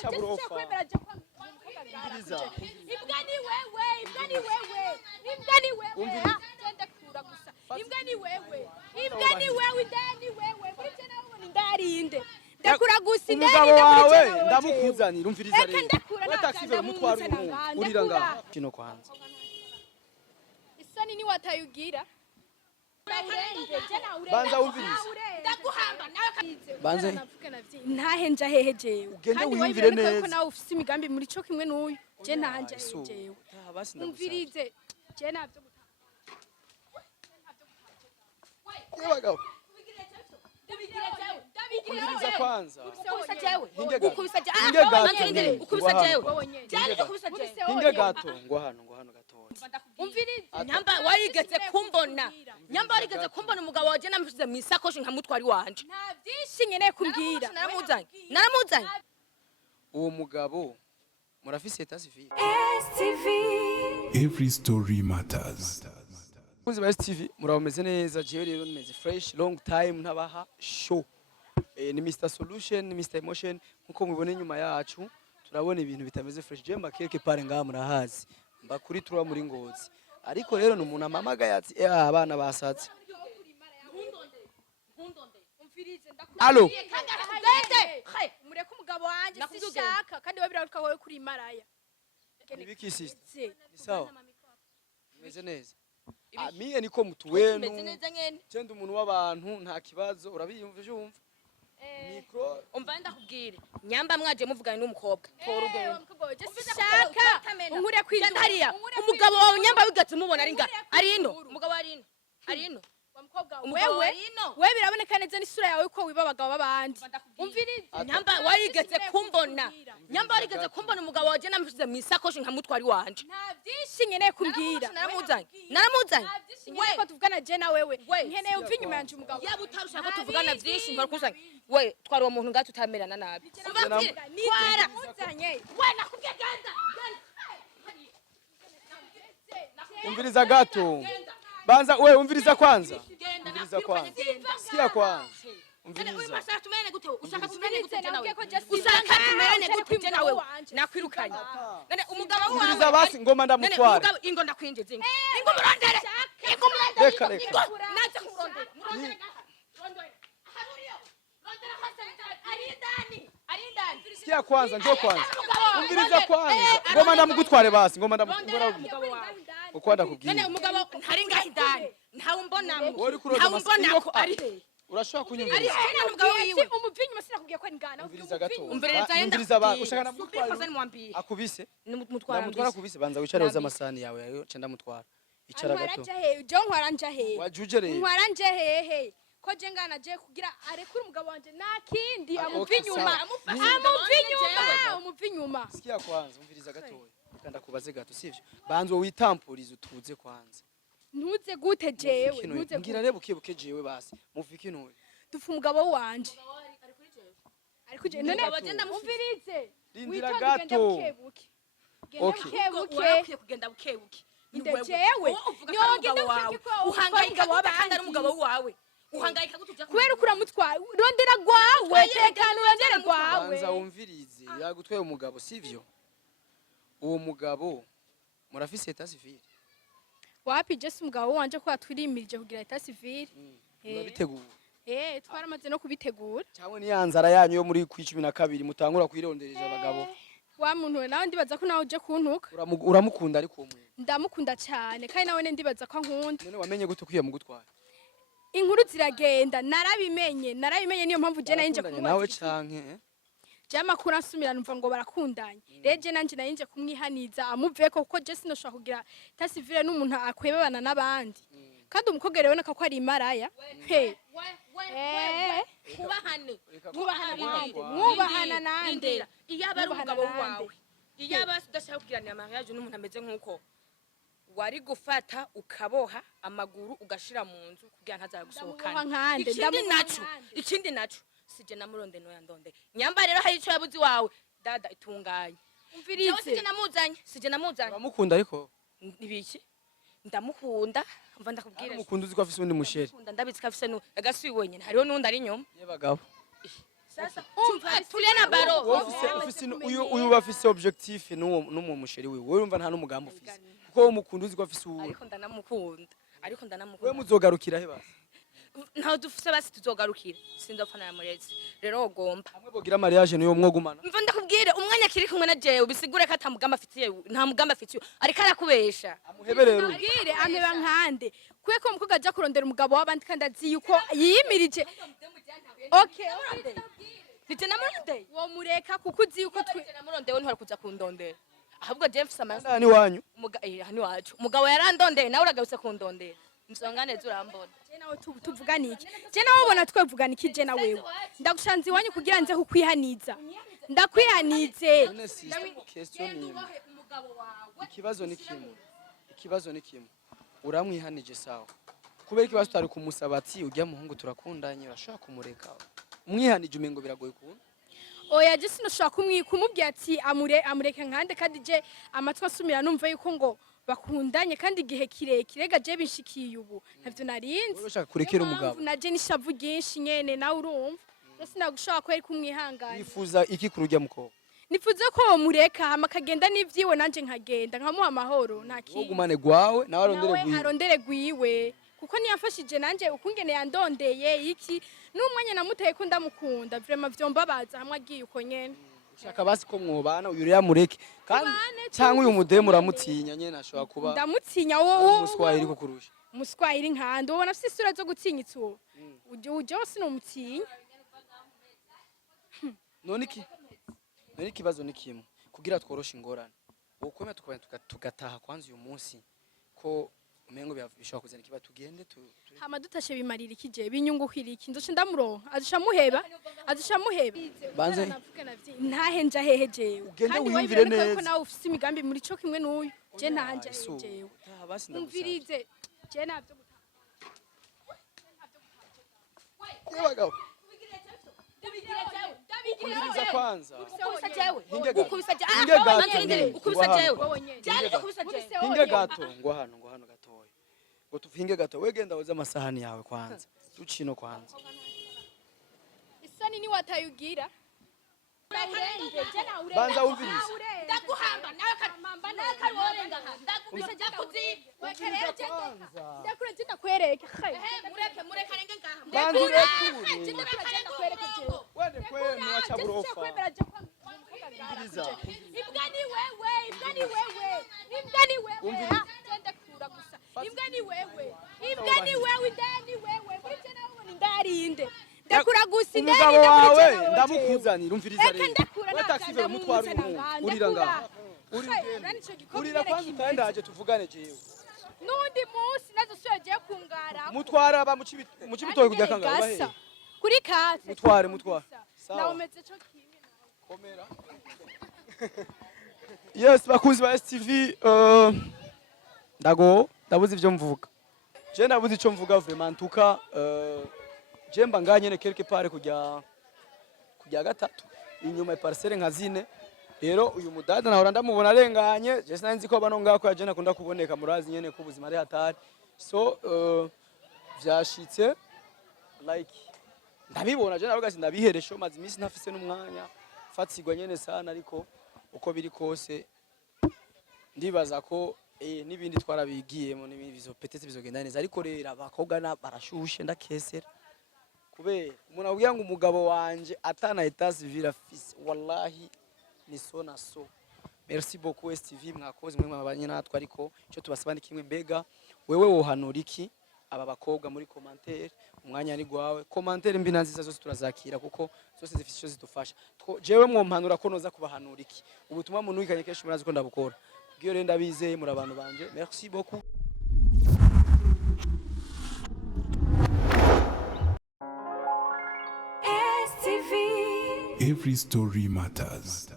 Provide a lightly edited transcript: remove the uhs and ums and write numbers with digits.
acha burofa imbwa ni wewe genda kura gusa imbwa ni wewe ndani wewe muri tena ubona ndarinde ndakura gusa umugabo wawe ndamukuzanira umviriza rero watakive mutwara urira ngaho kino kwanza isoni ni watayugira banza umvirize ndaguhamba nawe banze ntahenja hehe jewe ugende wiyumvire neza ko nawe ufite imigambi muri cyo kimwe n'uyu je nahanja hehe jewe umvirize je navyo gutaha Ukubisa kwanza. Ukubisa jewe. Ukubisa jewe. Hinge gato ngo hano gatoya. Umvirize. Nyamba warigeze kumbona. Nyamba warigeze kumbona umugabo waje namusize mu isakoshi nkamutwari wanje. Nta byinshi nyene kumbwira. Naramuzanye. Uwo mugabo murafise eta civil. STV. Every story matters. Kunzi ba STV murabameze neza jewe rero nimeze fresh long time ntabaha show. Ni Mr Solution, ni Mr Emotion nkuko mubone nyuma yacu turabona ibintu bitameze fresh je mbakeke pare ngaha murahazi mbakuri turwa muri Ngozi ariko rero numuntu amamagaye ati abana basatse Allo mureke umugabo wanje sishaka kandi wabiraruka hoye kuri maraya Ibiki sister ni sawa meze neza Miye niko mutu wenu cyenda umuntu w'abantu nta kibazo urabiyumva jumva Mikro umva ndakubwire nyamba mwaje muvugana n'umukobwa tora ugenda shaka unkure kwinda hariya umugabo wawe nyamba wigatse mubona ari ino umugabo ari ino wewe biraboneka neza n'isura yawe uko wiba abagabo babandi umvirize nyamba warigeze kumbona umugabo waje namusize mu isakoshi nkamutwari wanje nta byinshi nyene kumbwira naramuzanye we ko tuvugana je na wewe nkeneye umva inyuma yanje umugabo yaba utarushaka ko tuvugana byinshi nkora kuzanye we twari uwo muntu ngato utamerana nabi umva twara uzanye we nakubwiye ganda umviriza gato banza we umviriza kwanza sikia kwanza umviriza ushaka tumene gute nawe nakwirukanye none umugabo wawe umviriza basi ngoma ndamutwara ingo ndakwinjiza ingo murondere reka naje kurondera sikia kwanza njoo kwanza umviriza kwanza ngoma ndamugutware basi ngoma ndamugutwara uko ndakubwiye none umugabo ntari ngaho indani ntawe mbonamo wori kuroza mbonako ari he urashaka kunyumvira ari he umugabo wiwe umuvyi nyuma sinakubwiye ko ngana umviriza gato umviriza ba ushaka namutwara akubise mutwara kubise banza wicare uza amasani yawe ayo cenda mutwara icara gato jo nkwaranja he wajuje rero nkwaranje hehe ko je ngana je kugira arekura umugabo wanje nakindi amuvyi nyuma sikia kwanza umviriza gatoya kanda kubaze gato sivyo banzo witampuriza utuze kwanza ntuze gute jewe ntuze ngira rebo kibuke jewe basi muviki ntuye dufu umugabo wanje ariko je none umvirize rindira gato okay kugenda bukebuke jewe nyogenda uhangayika kandi ari umugabo wawe uhangayika gutuja kubera ukura mutwara rondera gwawe tekana urondera gwawe banza umvirize yagutwaye umugabo sivyo uwo mugabo murafise eta civil wapi Jesse umugabo wanje ko atwirimirije kugira eta civil murabitegura twaramaze no kubitegura cyangwa ni yanzara yanyu yo muri kwicumi na kabiri mutangura kwirondereza abagabo wa muntu we nawe ndibaza ko nawe uje kuntuka uramukunda ariko umwe ndamukunda cyane kandi nawe ndibaza ko nkunda none wamenye gute kwiye mu gutwara inkuru ziragenda narabimenye niyo mpamvu je nanje kumubaza nawe canke Jama kura nsumira numva ngo barakundanye reje nanje nayinje kumwihaniza amuveko kuko je sinoshaka kugira ta civile n'umuntu akwebebana nabandi kandi umukobwa rero naka ko ari maraya mwubahana nande iyaba ari umugabo wawe iyaba udashaka kugiranira mariage n'umuntu ameze nkuko wari gufata ukaboha amaguru ugashira mu nzu kugira ntazagusohokana ikindi naco sije namuronde no yandonde nyamba rero hari ico yabuzi wawe dada itunganye umvirize sije namuzanye uramukunda ariko nibiki ndamukunda mva ndakubwira umukunda uzi ko afise undi musheri ndabitse ko afise no agasuye wenyine hariho nundi ari nyuma yebagabo sasa umva tulia na baro uyu bafise objectif n'uwo musheri wiwe wowe urumva nta n'umugambi ufise kuko wo mukunda uzi ko afise uwo ariko ndanamukunda we muzogarukira he basi ntaho dufise basi tuzogarukira sinzopfa namuretse rero ugomba hamwe bogira mariage niyo mwogumana mva ndakubwire umwanya kiri kumwe na jewe bisigure ko atamugamba afitiye nta mugamba afitiye ariko arakubesha amuhebe rero abwire ameba nkande kuye ko umukobwa aja kurondera umugabo w'abandi kandi azi yuko yiyimirije okay nije namurondeye wo mureka kuko uzi yuko namurondewe ntwari kuza kundondera ahubwo je mfise amasa ni wanyu hani wacu umugabo yarandondeye nawe uragabutse kundondera nsongane zurambona je nawe tuvugana iki je nawe ubona twevugana iki je na wewe ndagushanze iwanyu kugira nze kukwihaniza ndakwihanize ikibazo ni kimwe uramwihanije sawa kubera ikibazo utari kumusaba ati ujya muhungu turakundanye urashaka kumureka umwihanije umengo biragoye kubona oya je sinoshaka kumubwira ati amureke nkande kandi je amatwa asumira numva yuko ngo bakundanye kandi igihe kirekire gaje binshikiye ubu ntavyo narinzi urashaka kurekera umugabo naje nishavu ryinshi nyene nawe urumva ese nagushaka ko ari kumwihangana yifuza iki kurujya mukobwa nifuza ko mureka hama kagenda n'ivyiwe nanje nkagenda nkamuha amahoro nta kintu ugumane gwawe nawe arondere gwiwe kuko niyafashije nanje ukungene yandondeye iki n'umwanya namuteye ko ndamukunda vraiment vyombabaza hamwe agiye uko nyene ushaka basi ko mwobana uyu rya mureke kandi cyangwa uyu mudemu uramutinya nyene ashobora kuba ndamutinya wowe umuswahili ko kurusha umuswahili nkande ubona afite isura zo gutinyitsa uwo uje wose n'umutinya none ikibazo ni kimwe kugira tworoshe ingorane ukomeye tugataha kwanza uyu munsi ko umengo bishobora kuzana ikiba tugende hama dutashe bimarira ikije binyunguhira iki ndoce ndamuronka adushamuheba banze ntahenja hehe jewe ugende wiyumvire neza ko nawe ufite imigambi muri cyo kimwe n'uyu je ntahanja hehe jewe umvirize je navyo gutaha Kubigiriza kwanza. Hinge gato ngo hano gatoya. Ngo tuvinge gato wegenda woza amasahani yawe kwanza. Ducino kwanza. Isani ni watayugira. Banza umvirize. Ndaguhamba nawe kamamba nawe kaworenga ndakubisa jakuzi wekereje ndakure jita kwereka mureke renge ngaha banza urekure jita kwereka jewe wende kwenu acha burofa ibwa ni wewe jenda kura gusa ibwa ni wewe ndani wewe muri tena ubona ndarinde ndakura gusa umugabo wawe ndamukuzanira umviriza rero we taxi mutwara urira ngaha urira kwanza utandaje tuvugane jewe nundi munsi nazo soje kungara mutwara aba mu cibitoye kujya kangara bahe kuri kase mutware sawa naometse cyo kibi komera yes bakuzi ba STV ndabuze ivyo mvuga je ndabuze ico mvuga vraiment tuka jemba nganye ne quelque part kujya gatatu inyuma parcelle nka zine rero uyu mudada nahora ndamubona arenganye je sinanzi ko bano ngako yaje nakunda kuboneka murazi nyene ko ubuzima ari hatari so vyashitse like ndabibona je naruga sindabiheresho mazi imisi ntafise n'umwanya fatsigwa nyene sana ariko uko biri kose ndibaza ko nibindi twarabigiyemo nibindi bizopetetse bizogenda neza ariko rero abakobwa barashushe ndakesera kubera umuntu abwiye ngo umugabo wanje atana etat civil afise wallahi ni so na so merci beaucoup STV mwakoze mwe mwabanye natwe ariko cyo tubasabana kimwe mbega wewe wohanura iki aba bakobwa muri commentaire umwanya ni gwawe commentaire mbi nanziza zose turazakira kuko zose zifite icyo zidufasha jewe mwompanura ko noza kubahanura iki ubutumwa muntu wikanye kenshi murazi ko ndabukora bwiyo renda bizeye muri abantu banje merci beaucoup Every story matters.